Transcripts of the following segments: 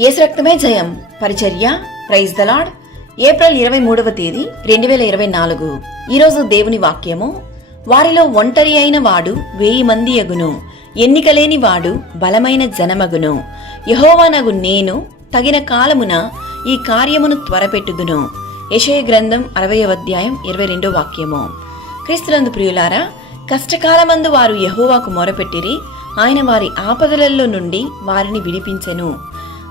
ఏసు రక్తమే జయం. పరిచర్య ప్రైజ్ దలాడ్ ఏప్రిల్ ఇరవై మూడవ తేదీ రెండు వేల ఇరవై నాలుగు. ఈరోజు దేవుని వాక్యము వారిలో ఒంటరి అయిన వాడు వేయి మంది అగును ఎన్నికలేని వాడు బలమైన జనమగును. యహోవానగు నేను తగిన కాలమున ఈ కార్యమును త్వరపెట్టుదును. యశయ గ్రంథం అరవై అధ్యాయం ఇరవై రెండో వాక్యము. క్రీస్తులందు ప్రియులారా కష్టకాలమందు వారు యహోవాకు మొరపెట్టిరి. ఆయన వారి ఆపదలలో నుండి వారిని విడిపించెను.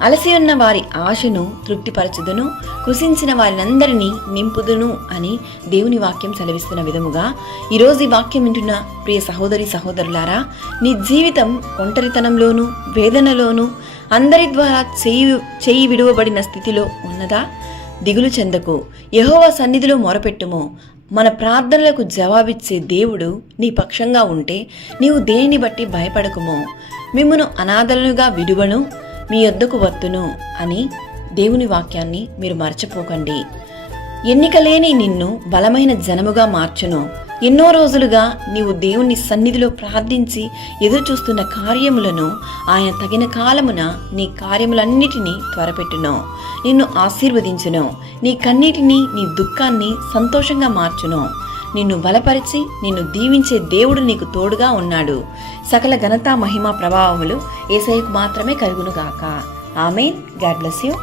అలసి ఉన్న వారి ఆశను తృప్తిపరచుదును కృషించిన వారినందరినీ నింపుదును అని దేవుని వాక్యం సెలవిస్తున్న విధముగా ఈరోజు ఈ వాక్యం వింటున్న ప్రియ సహోదరి సహోదరులారా నీ జీవితం ఒంటరితనంలోను వేదనలోను అందరి ద్వారా చేయి చేయి విడువబడిన స్థితిలో ఉన్నదా? దిగులు చెందకు. యహోవా సన్నిధిలో మొరపెట్టుము. మన ప్రార్థనలకు జవాబిచ్చే దేవుడు నీ పక్షంగా ఉంటే నీవు దేనిని బట్టి భయపడకుము? మిమ్మను అనాథలుగా విడువను మీ యొద్దకు వత్తును అని దేవుని వాక్యాన్ని మీరు మర్చిపోకండి. ఎన్నికలేని నిన్ను బలమైన జనముగా మార్చును. ఎన్నో రోజులుగా నీవు దేవుని సన్నిధిలో ప్రార్థించి ఎదురు చూస్తున్న కార్యములను ఆయన తగిన కాలమున నీ కార్యములన్నిటినీ త్వరపెట్టును. నిన్ను ఆశీర్వదించును. నీ కన్నీటిని నీ దుఃఖాన్ని సంతోషంగా మార్చును. నిన్ను బలపరిచి నిన్ను దీవించే దేవుడు నీకు తోడుగా ఉన్నాడు. సకల ఘనత మహిమ ప్రభావములు ఏసయ్యకు మాత్రమే కలుగునుగాక. ఆమెన్. God bless you.